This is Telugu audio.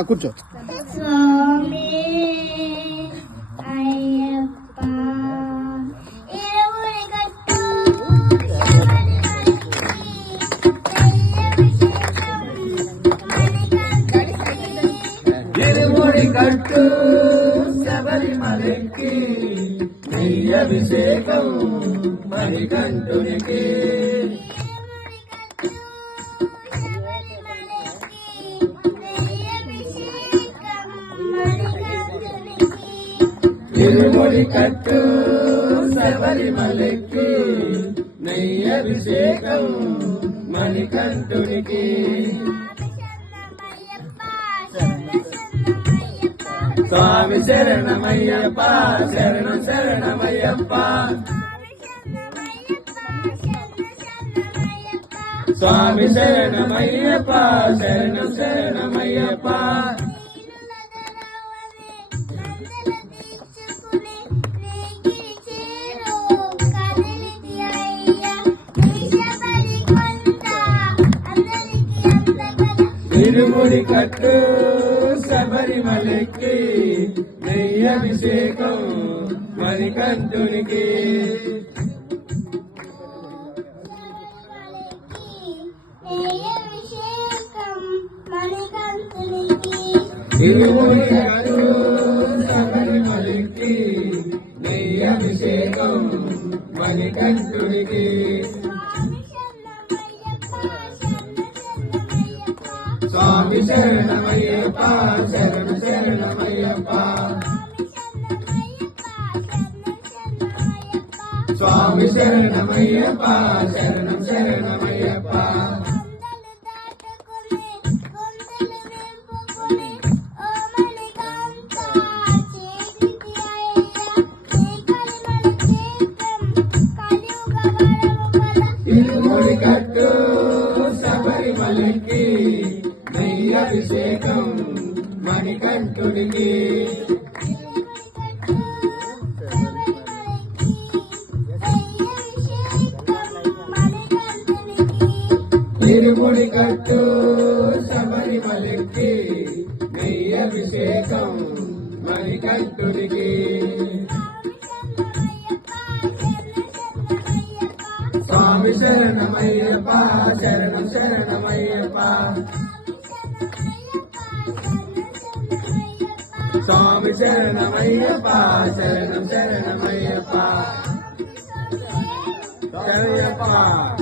కూర్చో. స్వామి అయ్యప్ప ఇరుముడి కట్టు ఇరుముడి కట్టు శబరిమలకి నెయ్యభిషేకం మణికంఠునికి. ఇరుముడి కట్టు శబరిమలకి నెయ్యభిషేకం మణికంఠునికి. స్వామి శరణమయ్యప్ప శరణం శరణమయ్యప్ప. స్వామి శరణమయ్యప్ప శరణం శరణమయ్యప్ప. ఇరుముడి కట్టు శబరిమలకి నెయ్యభిషేకం మణికంఠునికి. ఇరుముడి కట్టు శబరిమలకి నెయ్యభిషేకం మణికంఠునికి. స్వామి శరణమయ్యప్ప శరణ శరణమయ్యప్ప. స్వామి శరణమయ్యప్ప శరణం శరణమయ్యప్ప. ఇరుముడి కట్టు శబరిమలకి నెయ్యభిషేకం మణికంఠునికి. ఇరుముడి కట్టు శబరిమలకి నెయ్యభిషేకం మణికంఠునికి. స్వామి శరణమయ్యప్ప శరణం శరణమయ్యప్ప. స్వామి శరణమయ్యప్ప శరణం శరణమయ్యప్ప. శరణయ్యప్ప.